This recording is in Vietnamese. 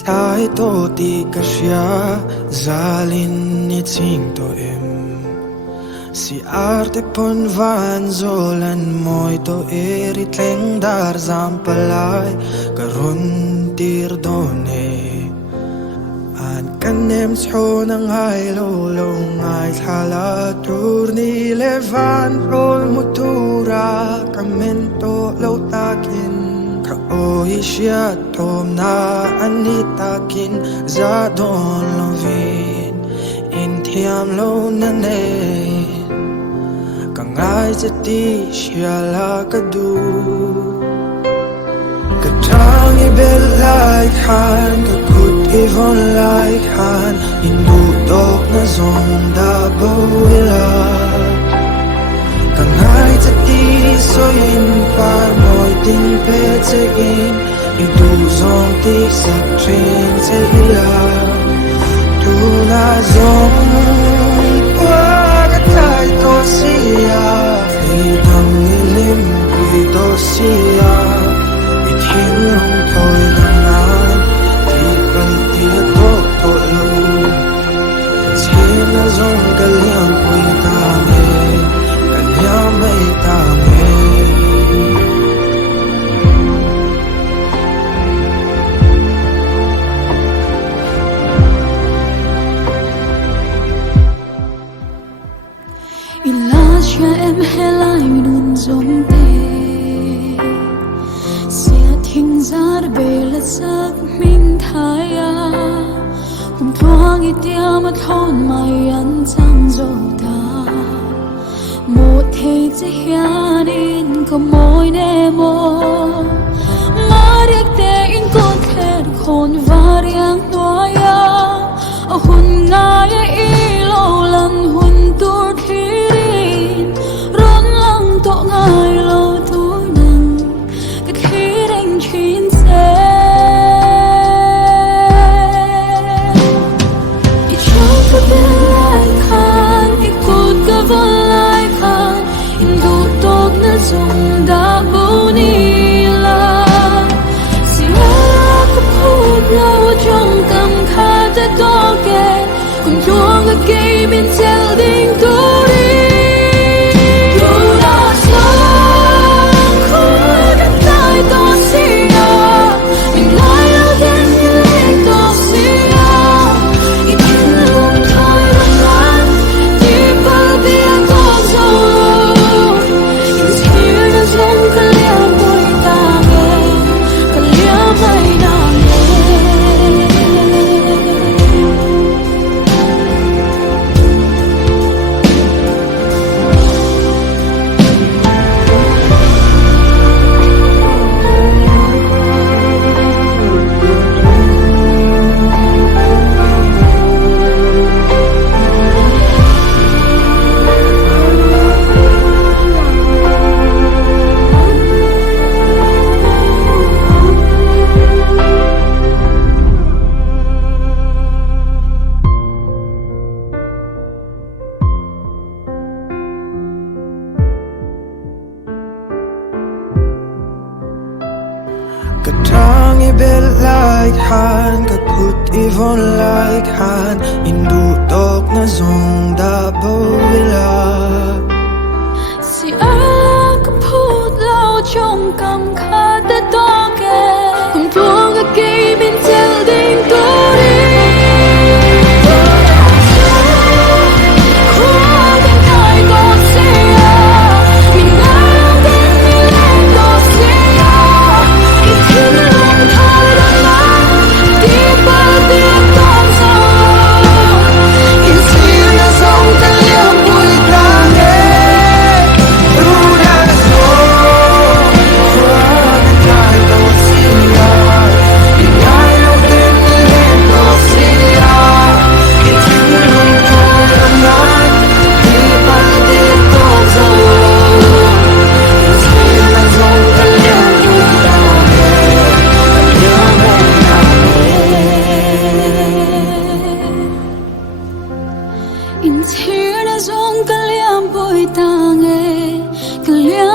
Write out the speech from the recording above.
Klai to ti kasya zalin ni ting to em Si arte pon van zolan moy to erit leng dar zampalay karun tir done An kanem tsho nang hai lo lo ngai thala tur ni levan rol mutura kamento lo takin Oi siya tom na anitakin za don lovin in thiam lo na ne kangai za ti siya la kadu katang ibel like han kakut ivon like han indu dok na zong da boila kangai za ti so in par moi ting pe in idu zong ti sak train se ila tu na zong qua ka tai to sia freedom lim kui to sia it hin long thoi na ti pal ti to to lu chi na zong ka liang kui ta me ka liang mai ta me em hay lại luôn giống tê sẽ thinh ra về là giấc mình thay hôm thoáng ít tia mà thôn mày ăn trăng dầu ta một thế chỉ hiền in có môi nề mô mà điếc tê in có thể khôn và riêng nói hun ngài ý lâu lần hun tur thi to ngai lo tu nang ka khi đánh chín xe i chok ka lai khan i kut ka lai khan in du tok na zong da bu ni la si la ka phut lo trong kam kha ta to ke kun chuang ka ke min tel ding to Katang ibel like han kakut ivon like han indu tok na zong da boila si ka phut lao trong kam kha ta to ke kun tuang ka ke min tel ding to ri in thiên đã giống cả liam bồi ta nghe cả liam